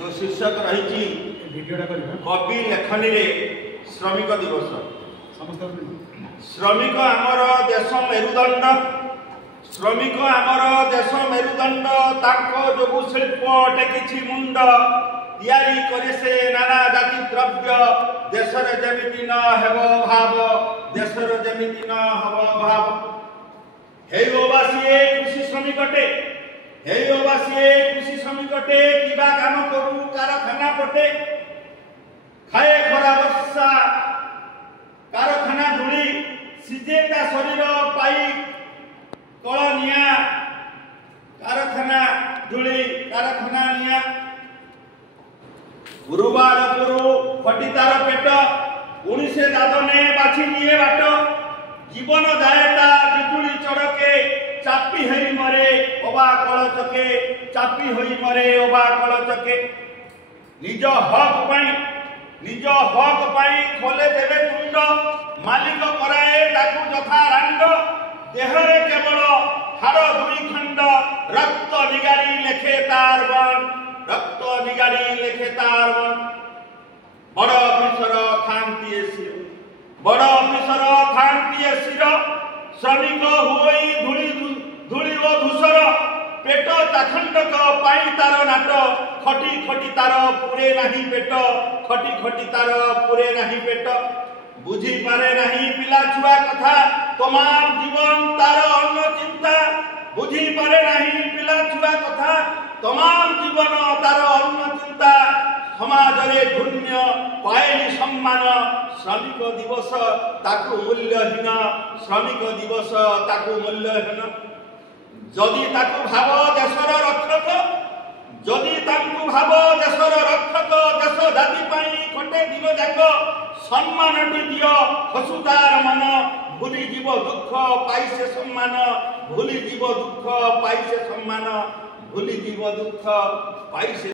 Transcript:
जो शीर्षक रही कवि लेखनी रे श्रमिक दिवस। श्रमिक आमर देश मेरुदंड, श्रमिक आमर देश मेरुदंड, तांको जोगु शिल्प टेकिछि मुंड, तैयारी करे से नाना जाति द्रव्य, देशर जेमिति न हेबो भाव, देशर जेमिति न हेबो भाव। हे ओबासीए कृषि श्रमिकटे, हे ओबासीए कृषि श्रमिकटे, किबा काम करू कारखाना पटे, खाए खरा वर्षा कारखाना धूली, सिजे ता शरीर पाई कल निया, कारखाना धूली कारखाना निया। गुरुवार गुरु फटी तार पेट, उनिसे दादने बाछी निये बाट, जीवन जाएता बिजुली चढ़के, चापी हई मरे ओबा कल चके, चापी हई मरे ओबा कल चके। निज हक पाई खोले देवे तुंड, मालिक कराए ताकू जथा रांड, देहरे केवल हाड़ दुई खंड, रक्त निगारी लेखे तार बन, रक्त निगारी लेखे तार बन। बड़ अफिसर खांती सिर, बड़ अफिसर खांती सिर, श्रमिक हुई धूली ओ धूसर, पेट चाखंडक पाई तार नाट, खटी खटी तार पुरे नाही पेट, खटी खटी तार पुरे नाही पेट। बुझी पारे नाही पिला छुआ कथा, तमाम जीवन तार अन्न चिंता, बुझी पारे नाही पिला छुआ कथा, तमाम जीवन तार अन्न चिंता। समाज रे धुन्य पाएनि सम्मान, श्रमिक दिवस ताकू मूल्यहीन, श्रमिक दिवस ताकू मूल्यहीन। जदि ताकू भाव देशर रक्षक, जदि ताकू भाव देशर रक्षक, देश जाति पाई खटे दिन जाक, सम्मानटी दियो हसुतार मन, भूली जीव दुख पाई से सम्मान, भूली जीव दुख पाई से सम्मान, भूली जीव दुख पाई से